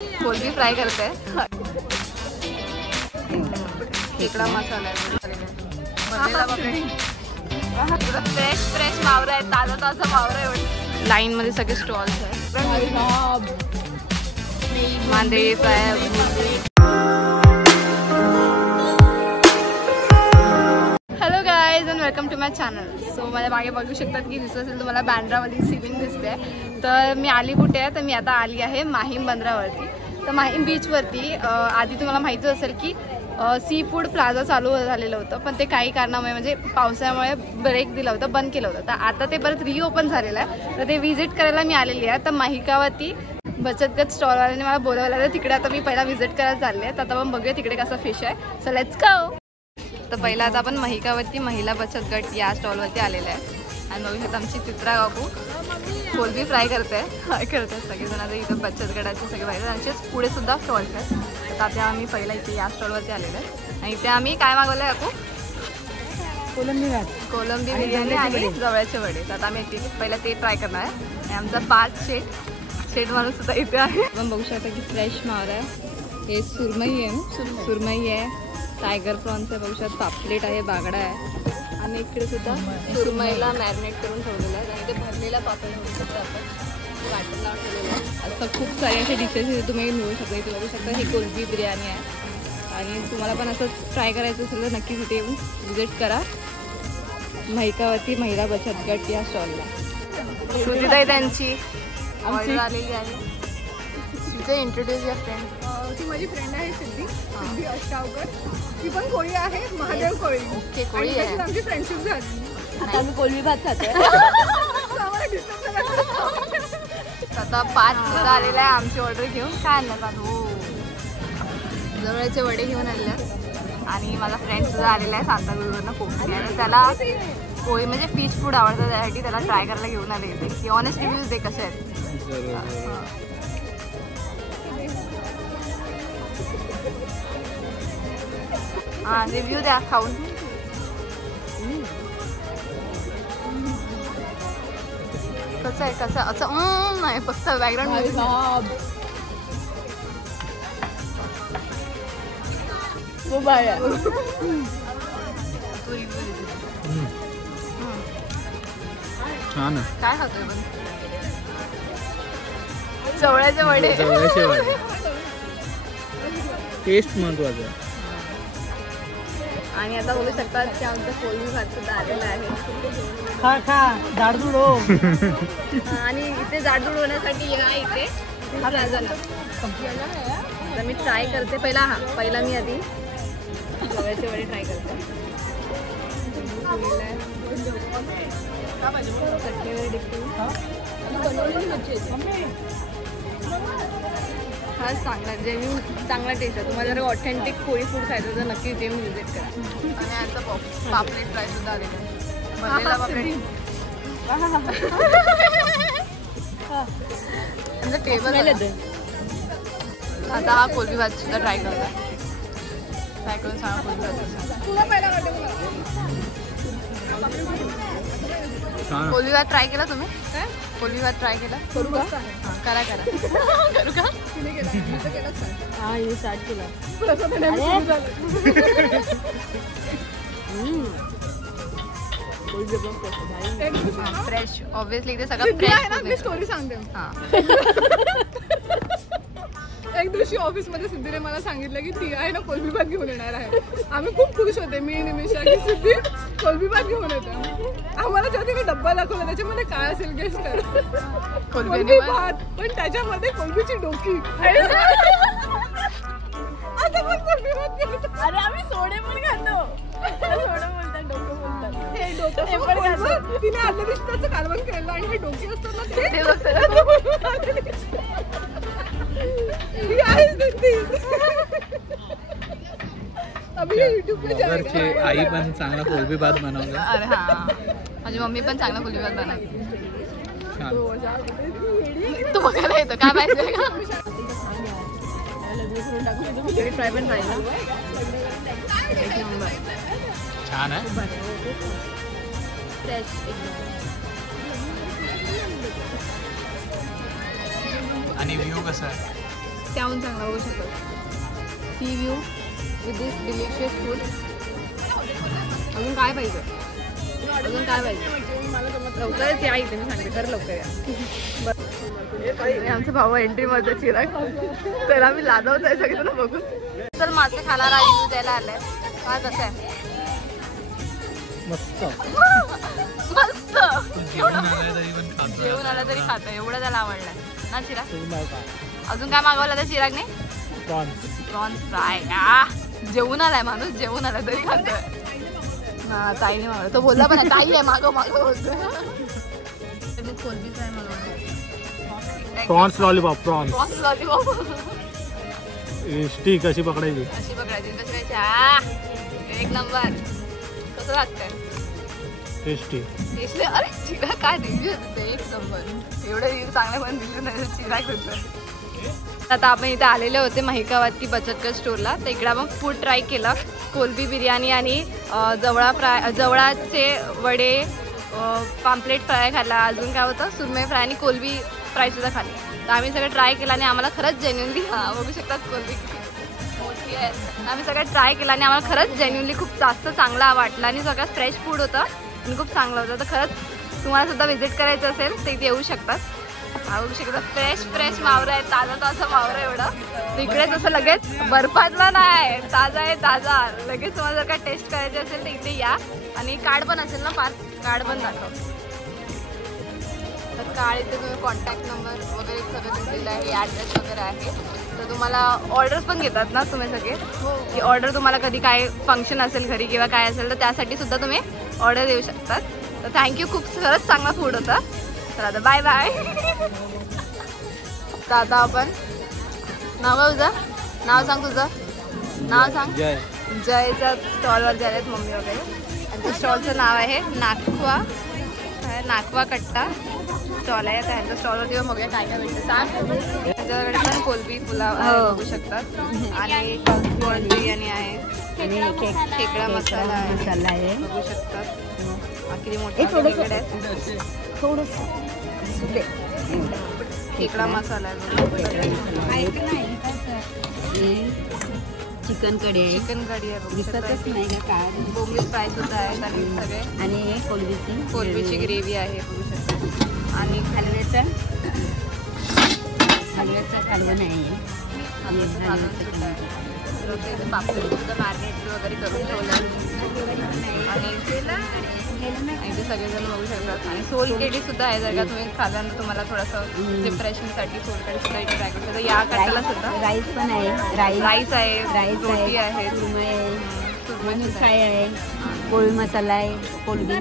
कोलबी fry करते. खेकडा मसाला fresh fresh मावरा आहे. ताजा ताजा मावरा आहे. लाईन मध्ये सगळे स्टॉल्स आहेत. मांदेली fry. Hello guys and welcome to my channel. So माझ्या मागे बघू शकतात की दिसत असेल तुम्हाला बँड्रामध्ये सीलिंग दिसते. तर मी आली कुठे आहे तर मी आता आली आहे माहीम बंदरावरती. तर माहीम बीचवरती आधी तुम्हाला माहितीच असेल की सी फूड प्लाझा चालू झालेलं होतं, पण ते काही कारणामुळे म्हणजे पावसामुळे ब्रेक दिला होता, बंद केलं होतं. तर आता ते परत रिओपन झालेलं आहे. तर ते व्हिजिट करायला मी आलेली आहे. तर माहिकावरती बचत गट स्टॉलवाल्याने मला बोलवलं आहे. तिकडे आता मी पहिला व्हिजिट करायला चालले आहे. तर आता आपण बघूया तिकडे कसा फिश आहे. So let's go. तर पहिला आता आपण महिकावरती महिला बचत गट या स्टॉलवरती आलेला आहे. आणि बघू शकता आमची चित्रा काकू कोलबी फ्राय करते. फ्राय करतात सगळेजण. आता इथं बचत गटाचे सगळे बाहेर त्यांचेच पुढे सुद्धा स्टॉल्स आहेत. तर आता आम्ही पहिला इथे या स्टॉलवरती आलेलो आहे. आणि इथे आम्ही काय मागवलं आहे काकू? कोलंबी बिर्याणी आणि जवळचे वडे. तर आता आम्ही इथे पहिला ते ट्राय करणार आहे. आणि आमचा 5 शेट माणूस सुद्धा इथे आहे. आपण बघू शकता की फ्रेश मावरा आहे. हे सुरमई आहे. सुरमई आहे. टायगर प्रॉन्स आहे. बघू शकता पापलेट आहे. बागडा आहे. आणि इकडे सुद्धा सुरमईला मॅरिनेट करून ठेवलेलं आहे. आणि ते भरलेला पापड होऊ शकतो आपण वाटण लावून ठेवलेलं आहे. असं खूप सारे असे डिशेस इथे तुम्ही मिळू शकता. इथे बघू शकता ही कोलबी बिर्याणी आहे. आणि तुम्हाला पण असं ट्राय करायचं असेल तर नक्कीच इथे येऊन व्हिजिट करा महिकावरती महिला बचत गट या स्टॉलला. श्रुतीताई त्यांची ऑर्डर आलेली आहे. तिथे इंट्रोड्यूस युअर फ्रेंड. ती माझी फ्रेंड आहे सिद्धी अष्टावकर. ती पण कोळी आहे. महादेव कोळी. ओके, कोळी आहे. आमची फ्रेंडशिप झाली. आता आम्ही कोलबी भात खातोय. आता 5 सुद्धा आलेला आहे. आमची ऑर्डर घेऊन काय आणलं? हो, जवळचे वडे घेऊन आलेले. आणि माझा फ्रेंड सुद्धा आलेला आहे सांताक्रूजवरनं कोकणी. आणि त्याला कोळी म्हणजे फिश फूड आवडतं. त्यासाठी त्याला ट्राय करायला घेऊन आले इथे की ऑनेस्ट रिव्ह्यूज दे कसे आहेत. हां, रिव्ह्यू द्या खाऊन. कसं आहे कसं असं नाही फक्त बॅकग्राऊंड काय खातोय पण जवळचे वडे. टेस्ट महत्वाचं. आणि आता बोलू शकतात की आमचा कोलबी भात सुद्धा आलेला आहे. जाडजूड हो. आणि इथे जाडजूड होण्यासाठी या इथे प्लाझाला. तर मी ट्राय करते पहिला मी आधी जवळचे वडे ट्राय करते. चटणीवर हा चांगला जेन्युइन चांगला टेस्ट आहे. तुम्हाला जर ऑथेंटिक कोळी फूड खायचं तर नक्की इथे व्हिजिट करा. आणि आता पापलेट फ्राय सुद्धा आलेलं आहे. टेबल आता हा कोलबी भात सुद्धा ट्राय करतो. ट्राय करून सांगा कोलबी भात ट्राय केला तुम्ही? काय कोलबी भात ट्राय केला? करू का? करा करू का? हा, हे स्टार्ट केला. फ्रेश ऑब्विसली इथे सगळं फ्रेश आहे ना. मी स्टोरी सांगते. एक दिवशी ऑफिस मध्ये सिद्धीने मला सांगितलं की ती आहे ना कोलबी भात घेऊन येणार आहे. आम्ही खूप खुश होते. मी निमिषा की सिद्धी कोलबी भात घेऊन येते. आम्हाला जेव्हा तिने डब्बा दाखवला त्याच्यामध्ये काय असेल गेस कर. कोलबी भात, पण त्याच्यामध्ये कोलबीची डोकी. आता पण कोलबी भात घेतो. अरे आम्ही सोडे पण खातो. सोडे बोलतात, डोकं बोलतात. हे डोकं हे पण खातो. तिने आलं दिसताचं कालवण केलं आणि हे डोकी असतात ना ते आई पण चांगला कोलबी भात बनवला. अरे हा, माझी मम्मी पण चांगला कोलबी भात बनवते. तू बघायला येतो काय माहिती का? ट्राय पण राहिला. एक नंबर छान आहे. फ्रेश एकदम. आणि व्ह्यू कसा आहे? त्याहून चांगला बघू शकतो. Sea view with this delicious food. अजून काय पाहिजे? अजून काय पाहिजे? लवकरच या इथे, मी सांगते खरं लवकर या. आमचा भाऊ एंट्री मध्ये चिराग, त्याला मी लाजवत आहे सगळ्यांना बघून. तर मासे खाणारा रिव्ह्यू द्यायला आलाय. हा कसं आहे? मस्त मस्त. जेवण आला तरी खातो, एवढं त्याला आवडलंय ना चिराग. अजून काय मागवलं त्या चिरागने? Prawns fry. जेवून आलाय माणूस, जेवून आलाय तरी खातोय. हा ताईने मागवलं, तो बोलला पण ताई आहे मागव मागव बोलतोय. कोलबी फ्राय मागवलं. Prawns lollipop. Prawns lollipop. Stick अशी पकडायची, अशी पकडायची, कशी खायची? एक नंबर. कसं लागतंय? टेस्टी. अरे चिरा काय दिली होते, एक नंबर. एवढे चांगले पण दिले नाही, चिरा करतोय. आता आपण इथे आलेले होते महिकावती बचतगट स्टोरला. तर इकडे आपण फूड ट्राय केलं. कोलबी बिर्याणी आणि जवळाचे वडे, पाम्पलेट फ्राय खाल्ला. अजून काय होतं, सुरमई फ्राय आणि कोलबी फ्रायसुद्धा खाल्ली. तर आम्ही सगळं ट्राय केलं आणि आम्हाला खरंच जेन्युनली, बघू शकतात कोलबी मोठी आहे. आम्ही सगळं ट्राय केलं आणि आम्हाला खरंच जेन्युनली खूप जास्त चांगला वाटला आणि सगळ्यात फ्रेश फूड होतं आणि खूप चांगलं होतं. तर खरंच तुम्हाला सुद्धा व्हिजिट करायचं असेल तर इथे येऊ शकतात. बघू शकता फ्रेश मावरं आहे, ताजा मावरं एवढं. इकडेच असं लगेच बर्फातला नाही, ताजा आहे ताजा. लगेच तुम्हाला जर का टेस्ट करायची असेल तर इथे या. आणि कार्ड पण असेल ना, कार्ड पण दाखव. तर कार्ड इथे तुम्ही कॉन्टॅक्ट नंबर वगैरे सगळं दिलेलं आहे, ॲड्रेस वगैरे आहे. तर तुम्हाला ऑर्डर्स पण घेतात ना तुम्ही सगळे, की ऑर्डर तुम्हाला कधी काय फंक्शन असेल घरी किंवा काय असेल तर त्यासाठी सुद्धा तुम्ही ऑर्डर देऊ शकतात. तर थँक्यू, खूप खरंच चांगला फूड होता. तर आता बाय बाय. तर आता आपण नाव आहे तुझं, नाव सांग तुझं, नाव सांग. जयच्या स्टॉलवर गेलेत मम्मी वगैरे. आणि त्या स्टॉलचं नाव आहे नाखवा कट्टा स्टॉल आहे. त्यांच्या स्टॉलवरती पण बघूया काय काय भेटतं सांग. त्याच्याकडे पण कोलबी पुलाव बघू शकतात आणि कोल्ड बिर्याणी आहे आणि खेकडा मसाला आहे बघू शकतात. किती मोठे खेकडे आहेत, खेकडा मसाला आहे. चिकन कढी आहे दिसतच नाही का काय. बोंबील फ्राय सुद्धा आहेत आणि सगळे. आणि हे कोलबीची ग्रेव्ही आहे बघू शकता. आणि हलव्याचं कालवण आहे. पापड सुद्धा मॅरिनेट वगैरे करून ठेवलं. आणि इथे सगळेजण बघू शकतात. आणि सोलकढी सुद्धा आहे, जर का तुम्ही खाल्यानंतर तुम्हाला थोडंसं डिप्रेशनसाठी सोलकढी सुद्धा इथे ट्राय करू शकता. या कट्ट्याला सुद्धा राईस पण आहे, राईस आहे, रोटी आहे, सुरमई फ्राय आहे, कोळी मसाला आहे, कोलबी.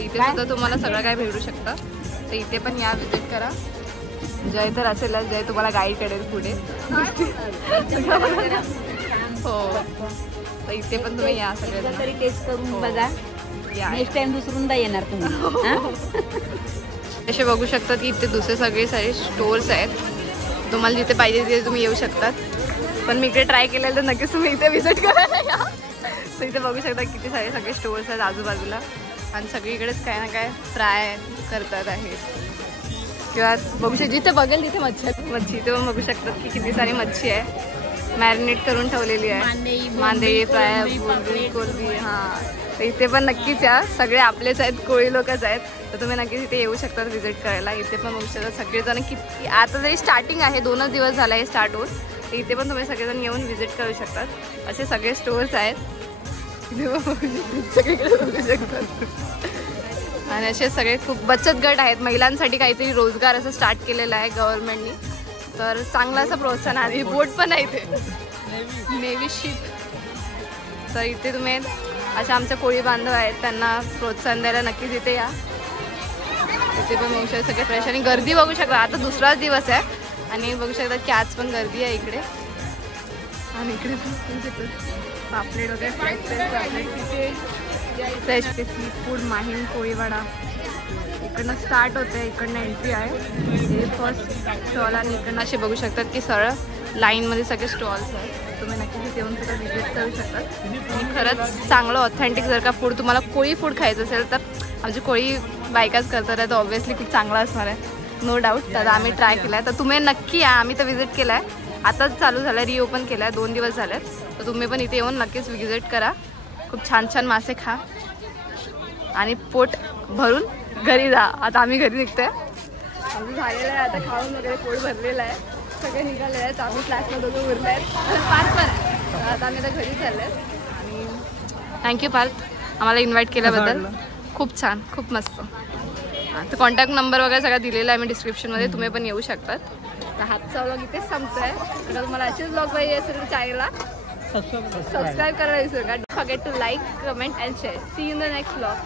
इथे सुद्धा तुम्हाला सगळं काय भेटू शकतं. तर इथे पण या, विजिट करा. जय तर असेल, जय तुम्हाला गाईड करेल पुढे. हो, तर इथे पण तुम्ही या सगळे तरी टेस्ट करून बघा. नेक्स्ट टाइम दुसरूनदा येणार तुम्ही. असे बघू शकतात की इथे दुसरे सगळे सारे स्टोर्स आहेत. तुम्हाला जिथे पाहिजे तिथे तुम्ही येऊ शकतात. पण मी इकडे ट्राय केलेलं तर नक्कीच तुम्ही इथे व्हिजिट करायला या. तर इथे बघू शकता किती सारे सगळे स्टोर्स आहेत आजूबाजूला. आणि सगळीकडेच काय ना काय फ्राय करतात आहेत किंवा बघू शकता जिथे बघेल तिथे मच्छी इथे पण बघू शकतात की किती सारी मच्छी आहे मॅरिनेट करून ठेवलेली आहे. मांदेळी फ्राय, कोलबी. हां, तर इथे पण नक्कीच या. सगळे आपलेच आहेत, कोळी लोकच आहेत. तर तुम्ही नक्कीच इथे येऊ शकतात व्हिजिट करायला. इथे पण बघू शकता सगळेजण किती. आता जरी स्टार्टिंग आहे, 2च दिवस झाला आहे स्टार्ट होऊन. तर इथे पण तुम्ही सगळेजण येऊन व्हिजिट करू शकतात. असे सगळे स्टोर्स आहेत सगळीकडे बघू शकतात. आणि असे सगळे खूप बचत गट आहेत. महिलांसाठी काहीतरी रोजगार असं स्टार्ट केलेलं आहे गव्हर्नमेंटनी. तर चांगलं असं प्रोत्साहन आहे. बोट पण आहे इथे, नेव्ही शिप. तर इथे तुम्ही असे आमचे कोळी बांधव आहेत, त्यांना प्रोत्साहन द्यायला नक्कीच इथे या. इथे पण बघू शकता सगळे फ्रेश. आणि गर्दी बघू शकता, आता दुसराच दिवस आहे आणि बघू शकता की आज पण गर्दी आहे इकडे. आणि इकडे पापलेट वगैरे fresh sea food Mahim Koliwada इकडनं स्टार्ट होते. इकडनं एंट्री आहे, हे फर्स्ट स्टॉल. आणि इकडनं असे बघू शकतात की सरळ लाईनमध्ये सगळे स्टॉल्स आहेत. तुम्ही नक्कीच येऊन सुद्धा व्हिजिट करू शकतात. आणि खरंच चांगलं ऑथेंटिक जर का फूड तुम्हाला कोळी फूड खायचं असेल तर आमची कोळी बायकाच करतात आहे, तर ऑब्व्हियसली खूप चांगला असणार आहे. No doubt. तर आम्ही ट्राय केला आहे. तर तुम्ही नक्की या. आम्ही तर विजिट केला आहे. आताच चालू झालं आहे, रिओपन केलं आहे, 2 दिवस झालेत. तर तुम्ही पण इथे येऊन नक्कीच विजिट करा. खूप छान छान मासे खा आणि पोट भरून घरी जा. आता आम्ही घरी निघतोय. आम्ही झालेलं आहे आता खाऊन वगैरे पोट भरलेलं आहे. सगळे निघाले आहेत. आम्ही क्लासला दोघं उरले आहेत. पार्थ पण आहे. आता आम्ही आता घरी चाललो आहे. आणि थँक्यू पार्थ आम्हाला इन्व्हाइट केल्याबद्दल. खूप छान, खूप मस्त. तर कॉन्टॅक्ट नंबर वगैरे सगळं दिलेला आहे मी डिस्क्रिप्शनमध्ये. तुम्ही पण येऊ शकतात. तर हातचा व्लॉग इथेच संपतोय. तर तुम्हाला असेच व्लॉग पाहिजे असेल तर चॅनलला सबस्क्राईब करायला विसरू नका. Don't forget to like, comment and share. See you in the next vlog.